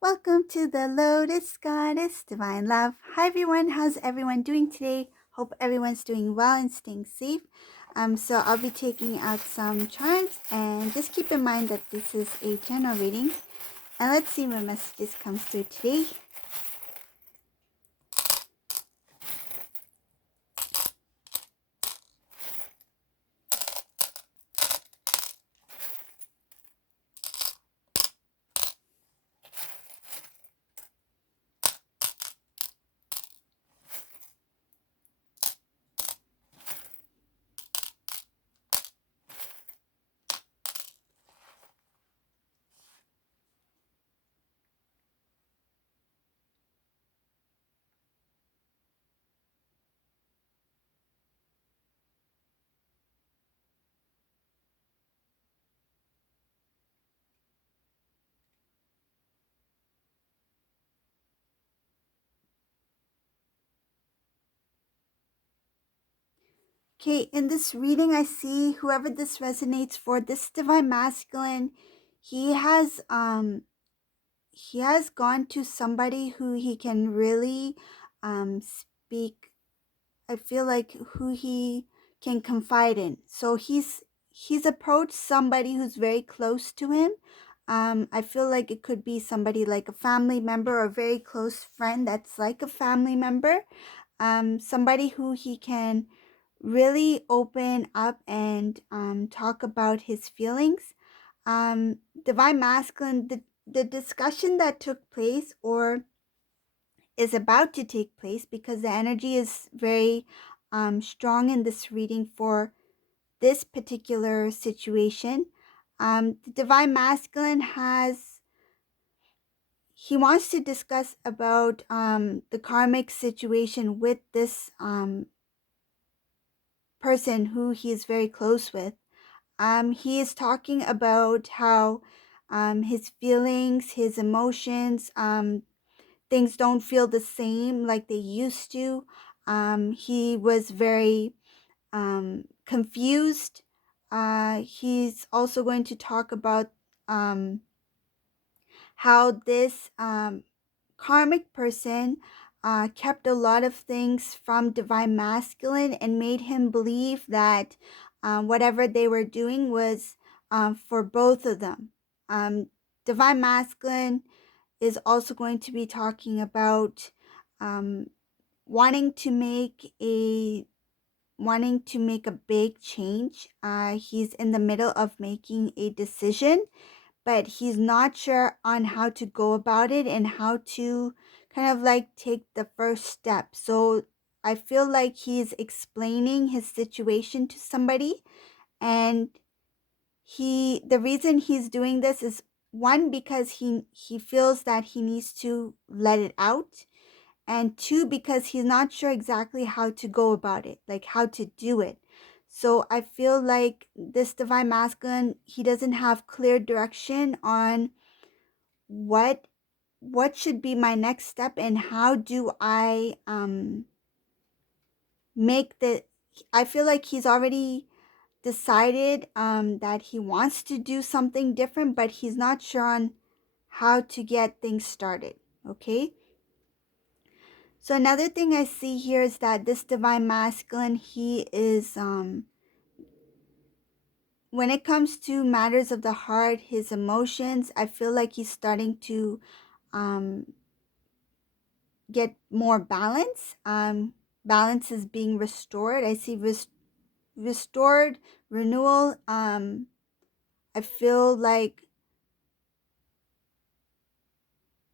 Welcome to the Lotus Goddess Divine Love. Hi everyone, how's everyone doing today? Hope everyone's doing well and staying safe. So I'll be taking out some charms, and just keep in mind that this is a general reading. And let's see what messages comes through today. Okay, in this reading, I see whoever this resonates for, this divine masculine, he has gone to somebody who he can really speak. I feel like who he can confide in. So he's approached somebody who's very close to him. I feel like it could be somebody like a family member or a very close friend that's like a family member. Somebody who he can really open up and talk about his feelings. Divine masculine, the discussion that took place or is about to take place, because the energy is very strong in this reading for this particular situation. The divine masculine he wants to discuss about the karmic situation with this person who he is very close with. He is talking about how his feelings, his emotions, things don't feel the same like they used to. He was very confused. He's also going to talk about how this karmic person kept a lot of things from divine masculine and made him believe that whatever they were doing was for both of them. Divine masculine is also going to be talking about um, wanting to make a big change. He's in the middle of making a decision, but he's not sure on how to go about it and how to kind of like take the first step. So I feel like he's explaining his situation to somebody, and the reason he's doing this is, one, because he feels that he needs to let it out, and two, because he's not sure exactly how to go about it, like how to do it. So I feel like this divine masculine, he doesn't have clear direction on what should be my next step, and how do I make the I feel like he's already decided that he wants to do something different, but he's not sure on how to get things started. Okay, so another thing I see here is that this divine masculine, he is when it comes to matters of the heart, his emotions, I feel like he's starting to um get more balance. Balance is being restored. I see restored renewal. I feel like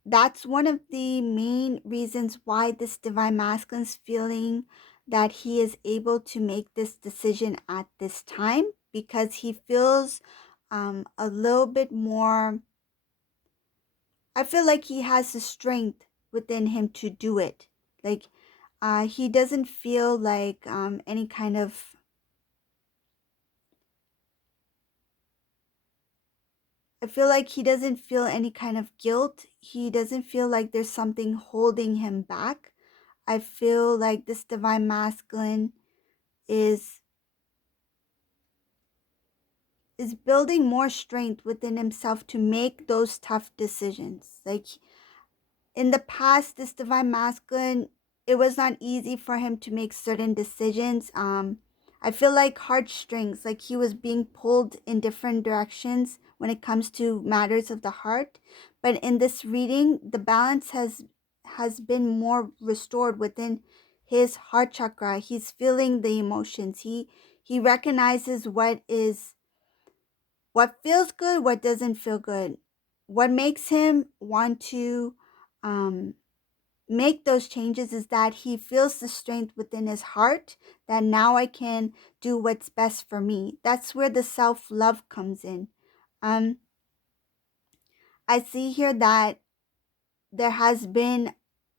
that's one of the main reasons why this divine masculine is feeling that he is able to make this decision at this time, because he feels a little bit more, I feel like he has the strength within him to do it. Like he doesn't feel like any kind of, I feel like he doesn't feel any kind of guilt. He doesn't feel like there's something holding him back. I feel like this divine masculine is is building more strength within himself to make those tough decisions. Like in the past, this divine masculine, it was not easy for him to make certain decisions. I feel like heartstrings, like he was being pulled in different directions when it comes to matters of the heart. But in this reading, the balance has been more restored within his heart chakra. He's feeling the emotions. He recognizes what feels good, what doesn't feel good, what makes him want to um, make those changes is that he feels the strength within his heart that now I can do what's best for me. That's where the self love comes in. Um, I see here that there has been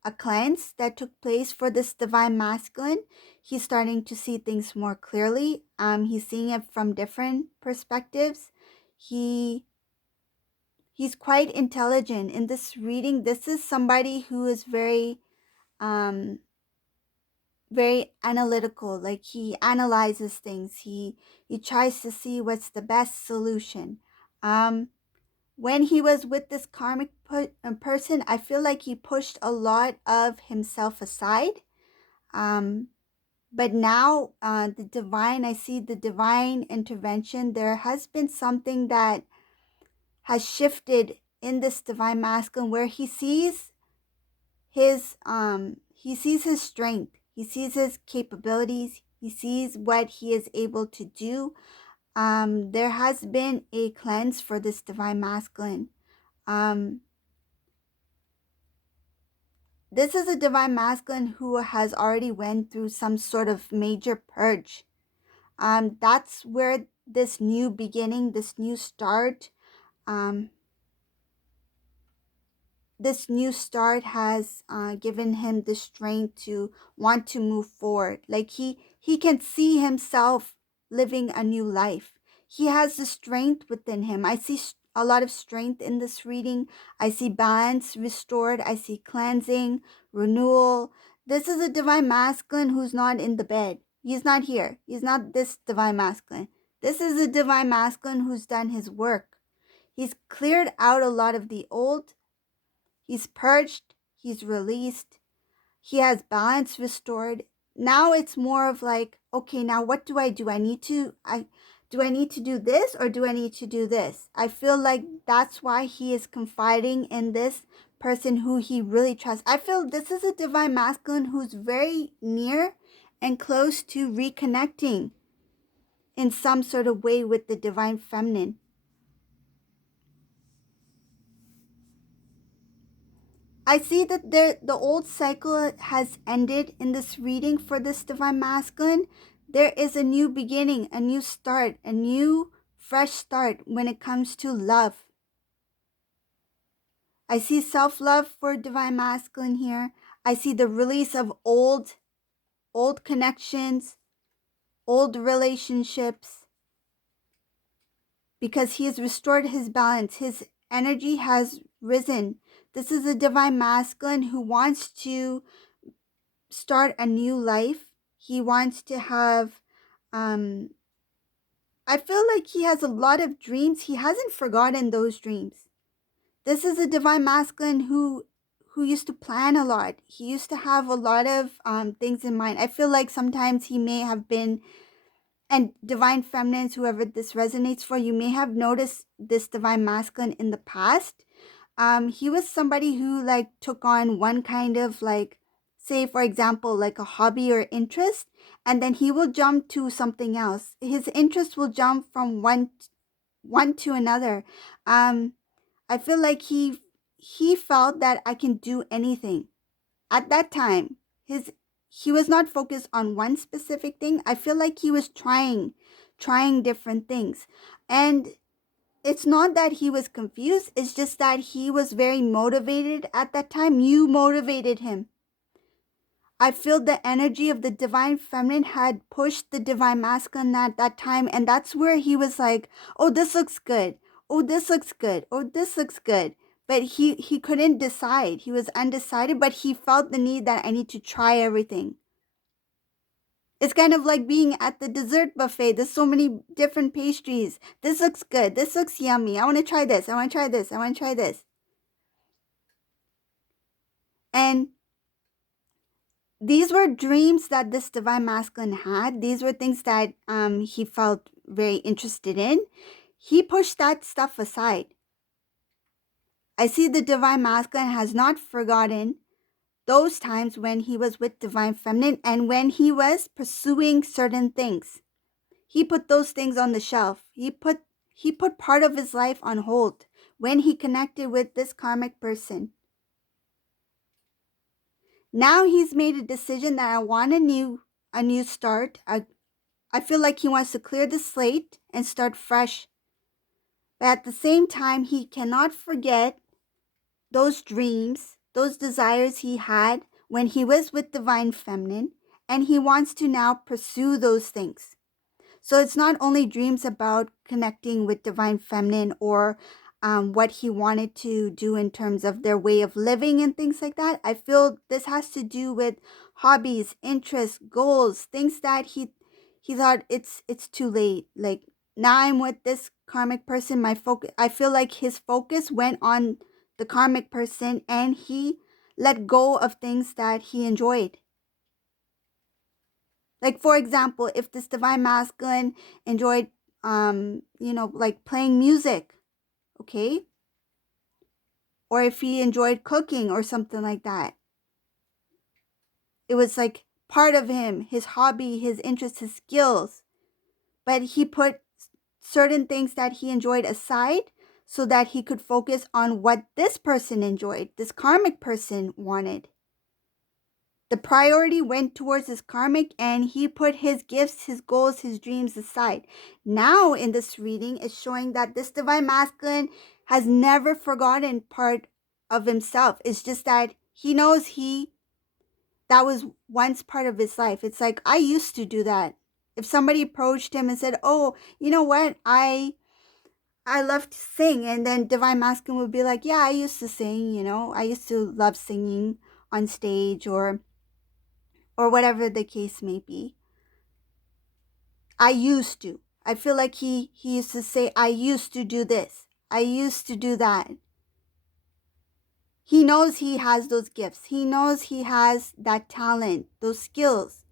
a cleanse that took place for this divine masculine. He's starting to see things more clearly. He's seeing it from different perspectives. He he's quite intelligent in this reading. This is somebody who is um very analytical. Like he analyzes things. He tries to see what's the best solution. um when he was with this karmic person, I feel like he pushed a lot of himself aside. um but now, the divine, I see the divine intervention. There has been something that has shifted in this divine masculine where he sees his strength, he sees his capabilities, he sees what he is able to do. There has been a cleanse for this divine masculine. um this is a divine masculine who has already went through some sort of major purge. That's where this new beginning, this new start, um this new start has given him the strength to want to move forward. Like he can see himself living a new life. He has the strength within him. I see a lot of strength in this reading. I see balance restored. I see cleansing, renewal. This is a divine masculine who's not in the bed. He's not here. He's not this divine masculine. This is a divine masculine who's done his work. He's cleared out a lot of the old. He's purged, he's released, he has balance restored. Now it's more of like, okay, now what do? I need to do this or do I need to do this? I feel like that's why he is confiding in this person who he really trusts. I feel this is a divine masculine who's very near and close to reconnecting in some sort of way with the divine feminine. I see that the old cycle has ended in this reading for this divine masculine. There is a new beginning, a new start, a new fresh start when it comes to love. I see self-love for divine masculine here. I see the release of old connections, old relationships, because he has restored his balance. His energy has risen. This is a divine masculine who wants to start a new life. He wants to have um I feel like he has a lot of dreams. He hasn't forgotten those dreams. This is a divine masculine who used to plan a lot. He used to have a lot of things in mind. I feel like sometimes he may have been, and divine feminines, whoever this resonates for, you may have noticed this divine masculine in the past. He was somebody who like took on one kind of, like, say for example, like a hobby or interest, and then he will jump to something else. His interest will jump from one to another. I feel like he felt that I can do anything. At that time, he was not focused on one specific thing. I feel like he was trying different things. And it's not that he was confused, it's just that he was very motivated at that time. You motivated him. I feel the energy of the divine feminine had pushed the divine masculine at that time, and that's where he was like, oh, this looks good. Oh, this looks good. Oh, this looks good. But he couldn't decide. He was undecided, but he felt the need that I need to try everything. It's kind of like being at the dessert buffet. There's so many different pastries. This looks good. This looks yummy. I want to try this. I want to try this. I want to try this. And these were dreams that this divine masculine had. These were things that he felt very interested in. He pushed that stuff aside. I see the divine masculine has not forgotten those times when he was with divine feminine and when he was pursuing certain things. He put those things on the shelf. He put part of his life on hold when he connected with this karmic person. Now he's made a decision that I want a new start. I feel like he wants to clear the slate and start fresh. But at the same time, he cannot forget those dreams, those desires he had when he was with divine feminine, and he wants to now pursue those things. So it's not only dreams about connecting with divine feminine or what he wanted to do in terms of their way of living and things like that. I feel this has to do with hobbies, interests, goals, things that he thought it's too late. Like, now I'm with this karmic person, I feel like his focus went on the karmic person and he let go of things that he enjoyed. Like, for example, if this divine masculine enjoyed, like playing music, okay? Or if he enjoyed cooking or something like that. It was like part of him, his hobby, his interests, his skills. But he put certain things that he enjoyed aside so that he could focus on what this person enjoyed, this karmic person wanted. The priority went towards his karmic and he put his gifts, his goals, his dreams aside. Now in this reading, it's showing that this divine masculine has never forgotten part of himself. It's just that he knows that was once part of his life. It's like, I used to do that. If somebody approached him and said, oh, you know what, I love to sing. And then divine masculine would be like, yeah, I used to sing, I used to love singing on stage or whatever the case may be. I used to. I feel like he used to say, I used to do this. I used to do that. He knows he has those gifts. He knows he has that talent, those skills.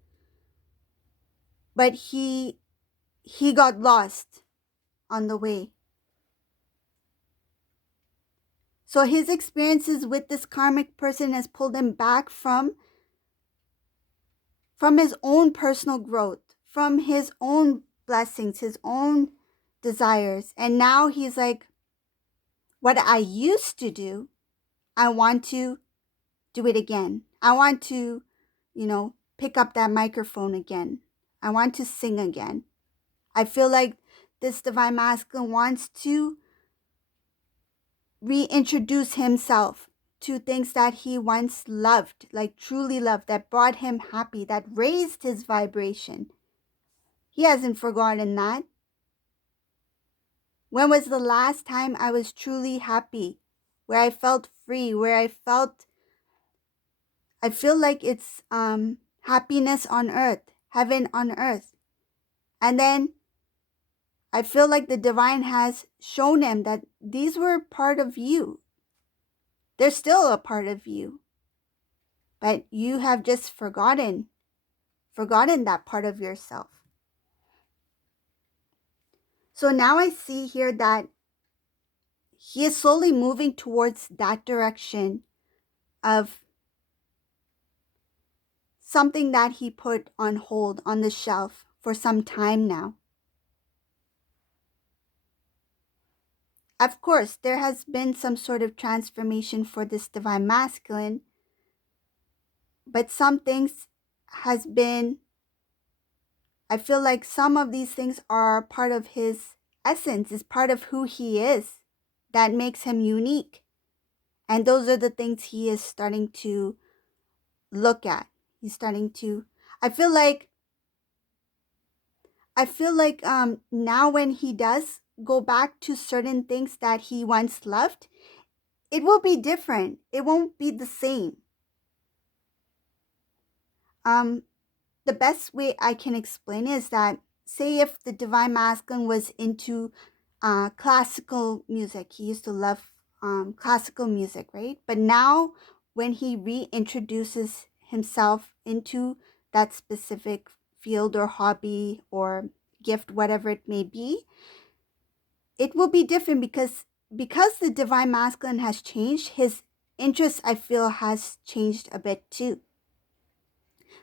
But he got lost on the way. So his experiences with this karmic person has pulled him back from his own personal growth, from his own blessings, his own desires. And now he's like, what I used to do, I want to do it again. I want to, pick up that microphone again. I want to sing again. I feel like this divine masculine wants to reintroduce himself to things that he once loved, like truly loved, that brought him happy, that raised his vibration. He hasn't forgotten that. When was the last time I was truly happy, where I felt free, where I feel like it's happiness on earth, heaven on earth. And then I feel like the divine has shown him that these were part of you. They're still a part of you. But you have just forgotten that part of yourself. So now I see here that he is slowly moving towards that direction of something that he put on hold on the shelf for some time now. Of course, there has been some sort of transformation for this divine masculine, but some things has been, I feel like some of these things are part of his essence, is part of who he is, that makes him unique. And those are the things he is starting to look at. He's starting to, I feel like now when he does go back to certain things that he once loved, it will be different. It won't be the same. the best way I can explain it is that, say if the divine masculine was into classical music, he used to love classical music, right? But now when he reintroduces himself into that specific field or hobby or gift, whatever it may be, it will be different because the divine masculine has changed. His interest, I feel, has changed a bit too.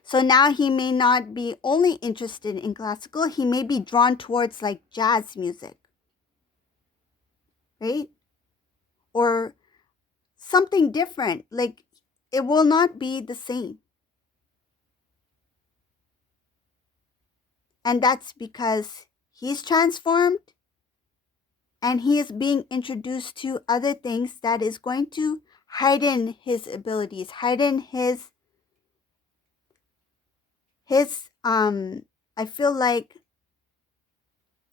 So now he may not be only interested in classical, he may be drawn towards like jazz music, right? Or something different. Like it will not be the same. And that's because he's transformed and he is being introduced to other things that is going to heighten his abilities, heighten his I feel like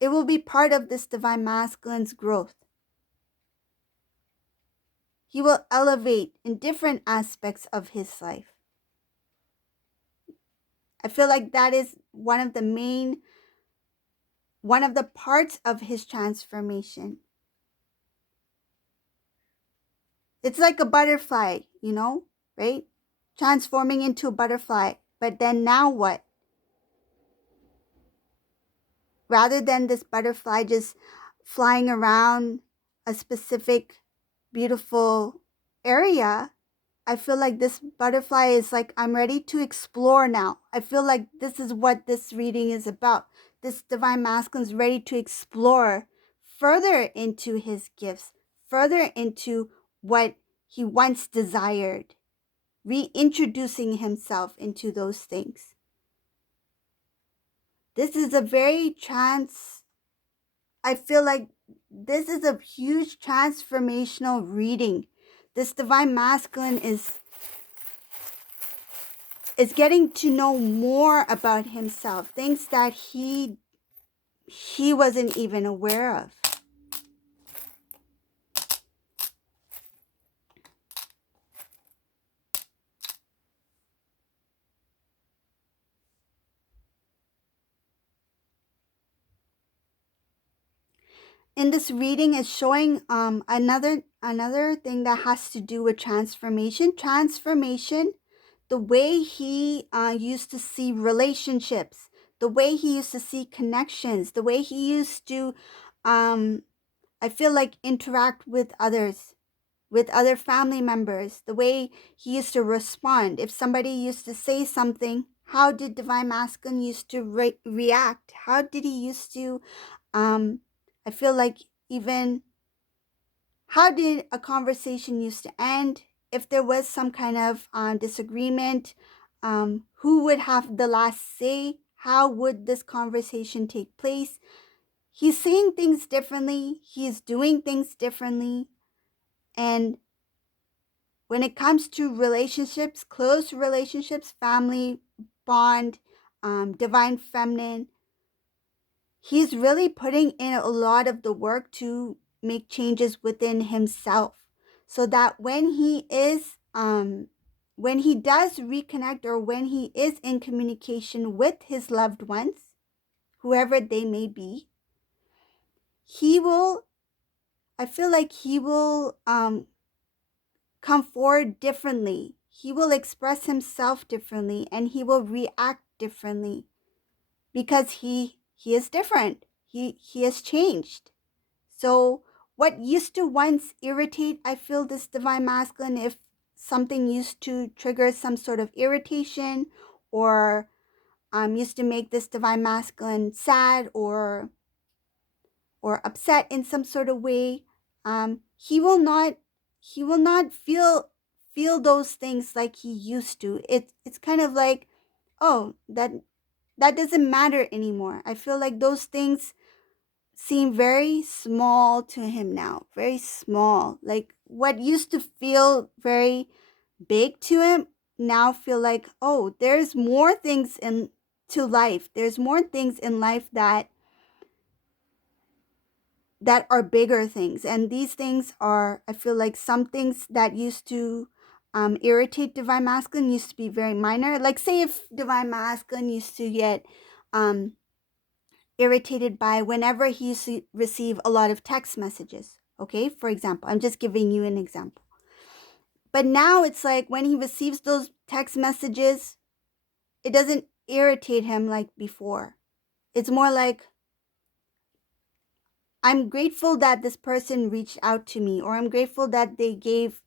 it will be part of this divine masculine's growth. He will elevate in different aspects of his life. I feel like that is one of the parts of his transformation. It's like a butterfly, right? Transforming into a butterfly. But then now what? Rather than this butterfly just flying around a specific beautiful area, I feel like this butterfly is like, I'm ready to explore now. I feel like this is what this reading is about. This divine masculine is ready to explore further into his gifts, further into what he once desired, reintroducing himself into those things. This is a very I feel like this is a huge transformational reading. This divine masculine is getting to know more about himself, things that he wasn't even aware of. In this reading is showing another thing that has to do with transformation. Transformation, the way he used to see relationships, the way he used to see connections, the way he used to I feel like interact with others, with other family members, the way he used to respond. If somebody used to say something, how did divine masculine used to react? How did he used to I feel like even how did a conversation used to end? If there was some kind of disagreement, who would have the last say? How would this conversation take place? He's saying things differently. He's doing things differently. And when it comes to relationships, close relationships, family, bond, divine feminine, he's really putting in a lot of the work to make changes within himself so that when he does reconnect or when he is in communication with his loved ones, whoever they may be, he will, I feel like he will come forward differently. He will express himself differently and he will react differently because he is different. He has changed. So what used to once irritate, I feel, this divine masculine, if something used to trigger some sort of irritation or used to make this divine masculine sad or upset in some sort of way, he will not feel those things like he used to. It's kind of like, oh, that doesn't matter anymore. I feel like those things seem very small to him now, very small. Like what used to feel very big to him now feel like, oh, there's more things in to life. There's more things in life that are bigger things. And these things are, I feel like, some things that used to irritate divine masculine used to be very minor. Like, say if divine masculine used to get um, irritated by whenever he used to receive a lot of text messages. Okay, for example, I'm just giving you an example. But now it's like when he receives those text messages, it doesn't irritate him like before. It's more like, I'm grateful that this person reached out to me, or I'm grateful that they gave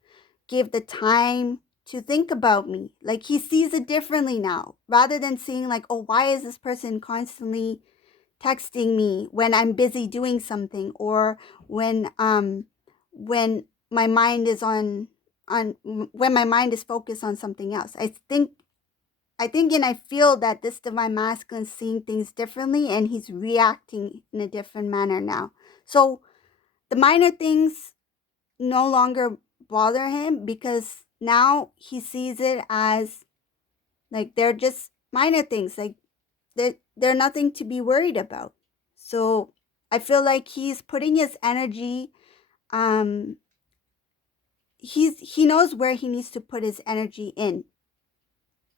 the time to think about me. Like, he sees it differently now, rather than seeing like, oh, why is this person constantly texting me when I'm busy doing something, or when my mind is on when my mind is focused on something else. I think and I feel that this divine masculine is seeing things differently, and he's reacting in a different manner now. So the minor things no longer bother him, because now he sees it as like they're just minor things, like they're nothing to be worried about. So I feel like he's putting his energy, um he knows where he needs to put his energy in.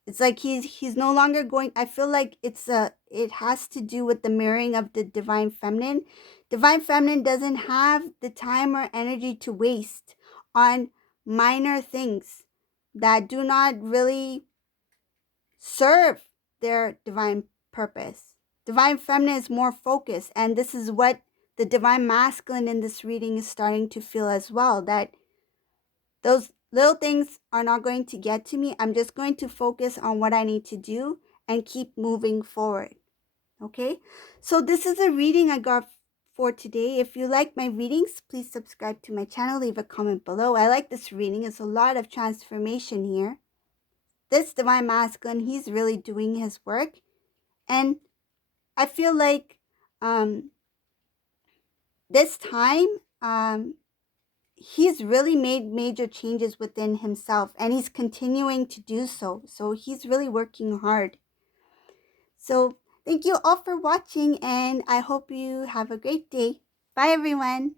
It's like he's no longer going. I feel like it has to do with the mirroring of the divine feminine. Divine feminine doesn't have the time or energy to waste on minor things that do not really serve their divine purpose. Divine feminine is more focused, and this is what the divine masculine in this reading is starting to feel as well, that those little things are not going to get to me. I'm just going to focus on what I need to do and keep moving forward. Okay? So this is a reading I got for today. If you like my readings, please subscribe to my channel, leave a comment below. I like this reading. It's a lot of transformation here. This divine masculine, he's really doing his work, and I feel like this time he's really made major changes within himself, and he's continuing to do so. So he's really working hard. So thank you all for watching, and I hope you have a great day. Bye, everyone.